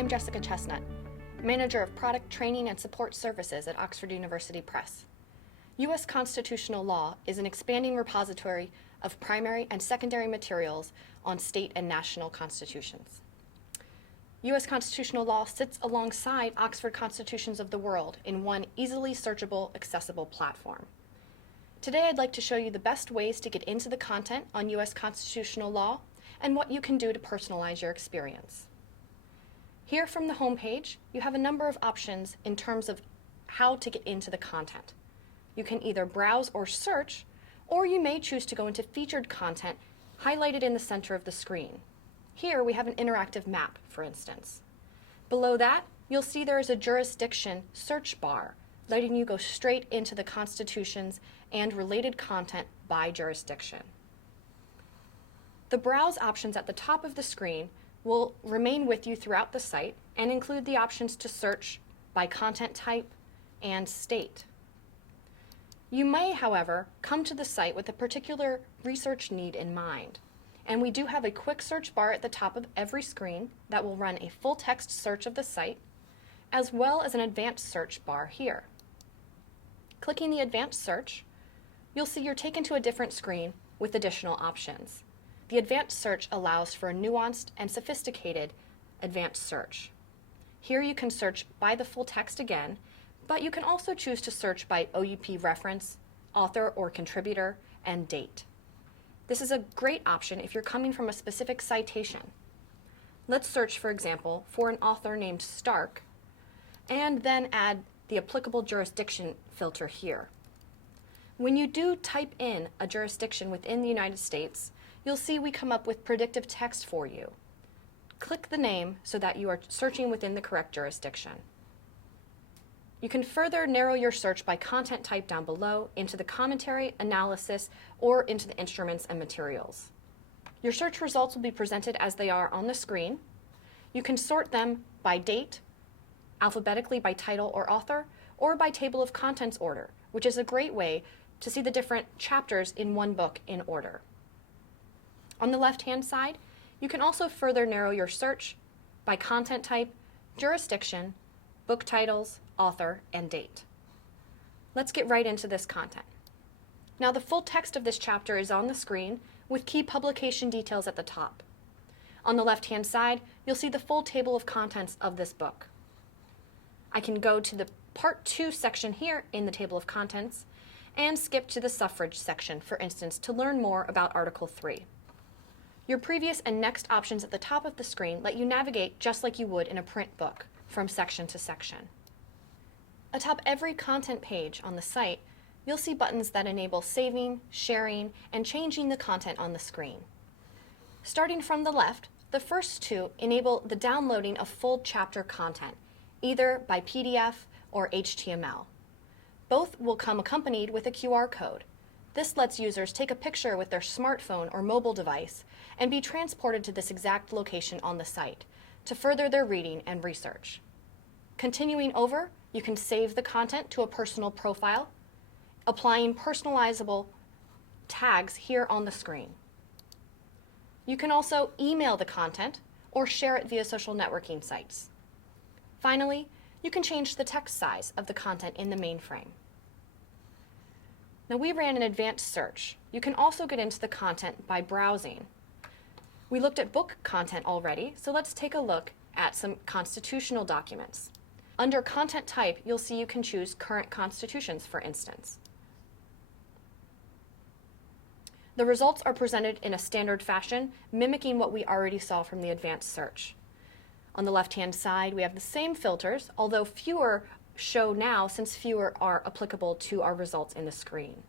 I'm Jessica Chestnut, Manager of Product Training and Support Services at Oxford University Press. U.S. constitutional law is an expanding repository of primary and secondary materials on state and national constitutions. U.S. constitutional law sits alongside Oxford Constitutions of the World in one easily searchable, accessible platform. Today I'd like to show you the best ways to get into the content on U.S. constitutional law and what you can do to personalize your experience. Here from the home page, you have a number of options in terms of how to get into the content. You can either browse or search, or you may choose to go into featured content highlighted in the center of the screen. Here we have an interactive map, for instance. Below that, you'll see there is a jurisdiction search bar, letting you go straight into the constitutions and related content by jurisdiction. The browse options at the top of the screen will remain with you throughout the site and include the options to search by content type and state. You may, however, come to the site with a particular research need in mind, and we do have a quick search bar at the top of every screen that will run a full text search of the site, as well as an advanced search bar here. Clicking the advanced search, you'll see you're taken to a different screen with additional options. The advanced search allows for a nuanced and sophisticated advanced search. Here you can search by the full text again, but you can also choose to search by OUP reference, author or contributor, and date. This is a great option if you're coming from a specific citation. Let's search, for example, for an author named Stark, and then add the applicable jurisdiction filter here. When you do type in a jurisdiction within the United States, you'll see we come up with predictive text for you. Click the name so that you are searching within the correct jurisdiction. You can further narrow your search by content type down below into the commentary, analysis, or into the instruments and materials. Your search results will be presented as they are on the screen. You can sort them by date, alphabetically by title or author, or by table of contents order, which is a great way to see the different chapters in one book in order. On the left-hand side, you can also further narrow your search by content type, jurisdiction, book titles, author, and date. Let's get right into this content. Now the full text of this chapter is on the screen with key publication details at the top. On the left-hand side, you'll see the full table of contents of this book. I can go to the Part 2 section here in the table of contents and skip to the suffrage section, for instance, to learn more about Article 3. Your previous and next options at the top of the screen let you navigate just like you would in a print book, from section to section. Atop every content page on the site, you'll see buttons that enable saving, sharing, and changing the content on the screen. Starting from the left, the first two enable the downloading of full chapter content, either by PDF or HTML. Both will come accompanied with a QR code. This lets users take a picture with their smartphone or mobile device and be transported to this exact location on the site to further their reading and research. Continuing over, you can save the content to a personal profile, applying personalizable tags here on the screen. You can also email the content or share it via social networking sites. Finally, you can change the text size of the content in the mainframe. Now we ran an advanced search. You can also get into the content by browsing. We looked at book content already, so let's take a look at some constitutional documents. Under content type, you'll see you can choose current constitutions, for instance. The results are presented in a standard fashion, mimicking what we already saw from the advanced search. On the left-hand side, we have the same filters, although fewer show now since fewer are applicable to our results in the screen.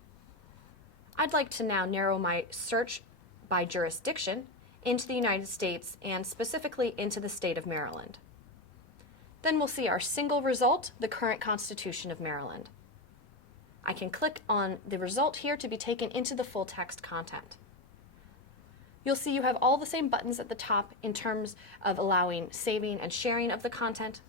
I'd like to now narrow my search by jurisdiction into the United States and specifically into the state of Maryland. Then we'll see our single result, the current Constitution of Maryland. I can click on the result here to be taken into the full text content. You'll see you have all the same buttons at the top in terms of allowing saving and sharing of the content.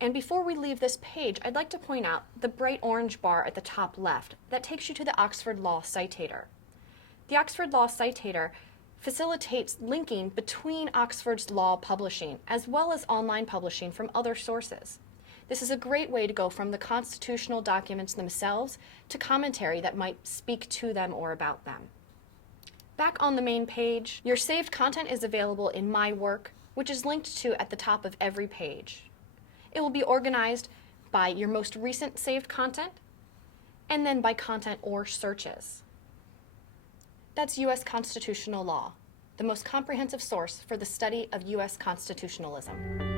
And before we leave this page, I'd like to point out the bright orange bar at the top left that takes you to the Oxford Law Citator. The Oxford Law Citator facilitates linking between Oxford's law publishing as well as online publishing from other sources. This is a great way to go from the constitutional documents themselves to commentary that might speak to them or about them. Back on the main page, your saved content is available in My Work, which is linked to at the top of every page. It will be organized by your most recent saved content, and then by content or searches. That's U.S. constitutional law, the most comprehensive source for the study of U.S. constitutionalism.